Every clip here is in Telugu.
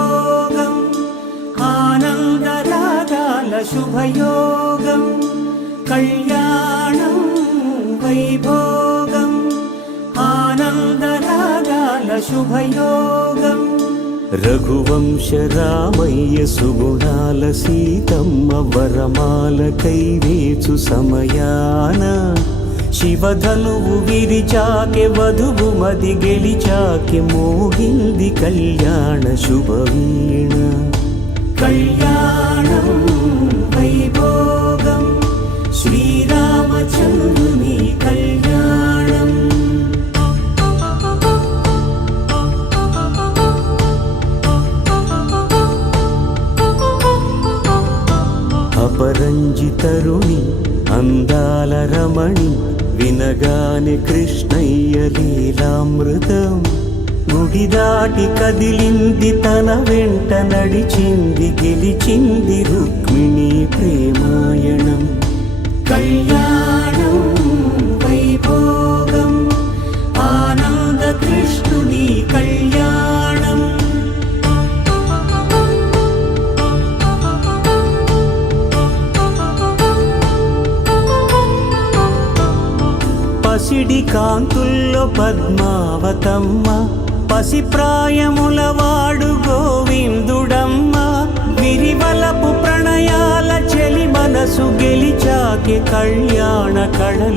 వైభోగం ఆనందరాగాల శుభయోగం కళ్యాణం వైభోగం ఆనందరాగాల శుభయోగం రఘువంశ రామయ్య సుగుణాల సీతమ్మ వరమాల కైవేచు సమయాన శివధనువు విరిచాకె వధువు మది గెలిచాకె మోగింది కళ్యాణ శుభవీణ కళ్యాణం వైభోగం శ్రీరామచంద్రుని కళ్యాణం అపరంజితరుణి అందాల రమణి వినగానే కృష్ణయ్య లీలామృతం గుడి దాటి కదిలింది తన వెంట నడిచింది గెలిచింది రుక్మిణి ప్రేమాయణం కళ్యాణం వైభోగం ఆనంద కృష్ణుని కళ్యాణం పసిడి కాంతుల్లో పద్మావతమ్మ పసిప్రాయముల వాడు గోవిందుడమ్మ విరివలపు ప్రణయాల చెలి మనసు గెలిచాకె కళ్యాణ కళలులికినాడమ్మ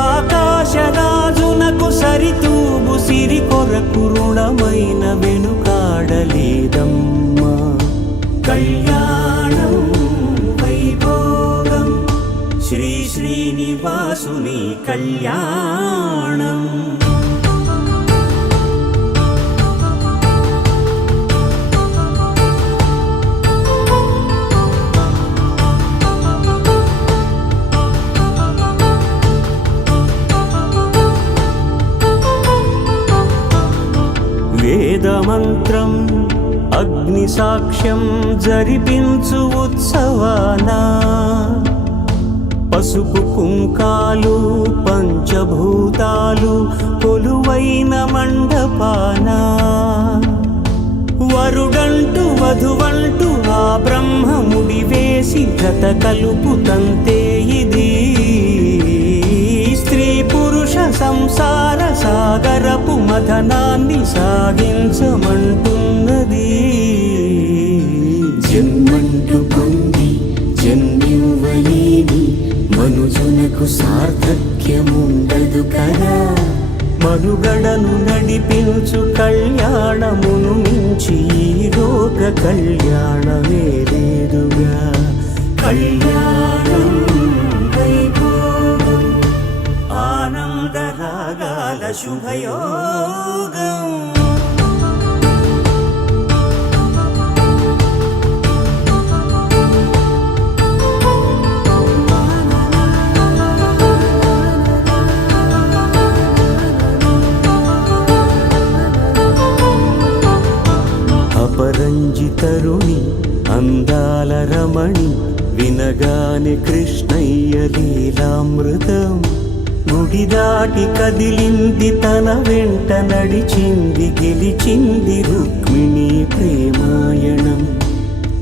ఆకాశరాజునకు సరితూబు సిరి కొరకు రుణమైన వెనుకాడలేదమ్మ కళ్యాణం వైభోగం శ్రీ శ్రీనివాసుని కళ్యాణం వేదమంత్రం అగ్ని సాక్ష్యం జరిపించు ఉత్సవానా పసుపు కుంకాలు పంచభూతాలు కొలువైన మండపాన వరుడంటూ వధువంటూ ఆ బ్రహ్మముడి వేసి జత కలుపుతంతే ఇది స్త్రీ పురుష సంసార సాగరపు మథనాన్ని సాగించమంటున్నది జన్మంటూ పొంది జన్మివ్వలేని మనుజునకు సార్థక్యముండదు కదా మనుగడను నడిపించు కళ్యాణమును మించి ఈ లోక కళ్యాణమే లేదుగా కళ్యాణం వైభోగం ఆనందరాగాల శుభయోగం అపరంజితరుణి అందాల రమణి వినగానే కృష్ణయ్య లీలామృతం గుడి దాటి కదిలింది తన వెంట నడిచింది గెలిచింది రుక్మిణి ప్రేమాయణం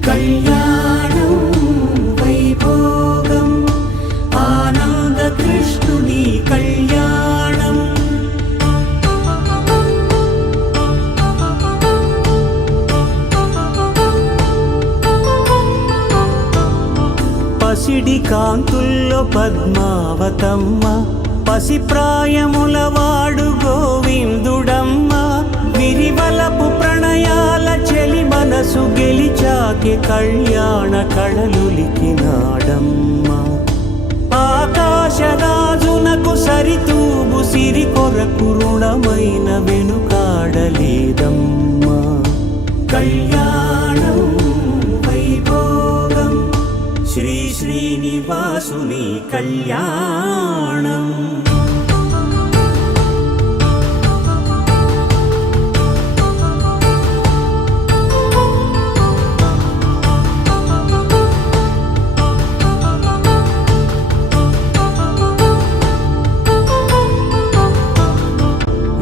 కళ్యాణం వైభోగం ఆనంద కృష్ణుని కళ్యాణం పసిడి కాంతుల్లో పద్మావతమ్మ పసిప్రాయముల వాడు గోవిందుడమ్మ విరివలపు ప్రణయాల చెలి మనసు గెలిచాకె కళ్యాణ కళలులికినాడమ్మ ఆకాశరాజునకు సరితూబు సిరి కొరకు రుణమైన వెనుకాడలేదమ్మ కళ్యాణం వైభోగం శ్రీ శ్రీనివాసుని కళ్యాణం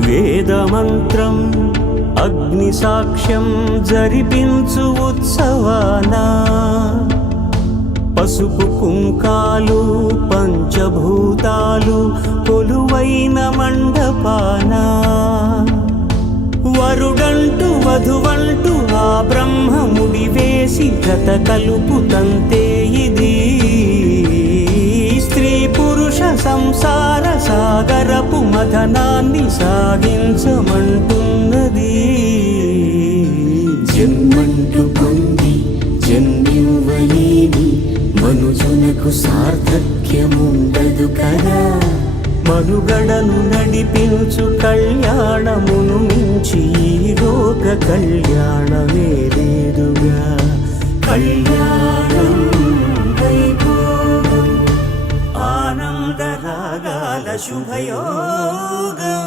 వేదమంత్రం అగ్ని సాక్ష్యం జరిపించు ఉత్సవానా పసుపు కుంకాలు పంచభూతాలు కొలువైన మండపానా వరుడంటూ వధువంటూ ఆ బ్రహ్మముడి వేసి జత కలుపు తంతే ఇది స్త్రీ పురుష సంసార సాగరపు మథనాన్ని సాగించమంటున్నది జన్మంటూ పొంది జన్మివ్వలేని మనుజునకు సార్థక్యముండదు కదా మనుగడను నడిపించు కళ్యాణమును మించి ఈ లోక కళ్యాణమే లేదుగా కళ్యాణం వైభోగం ఆనందరాగాల శుభయోగం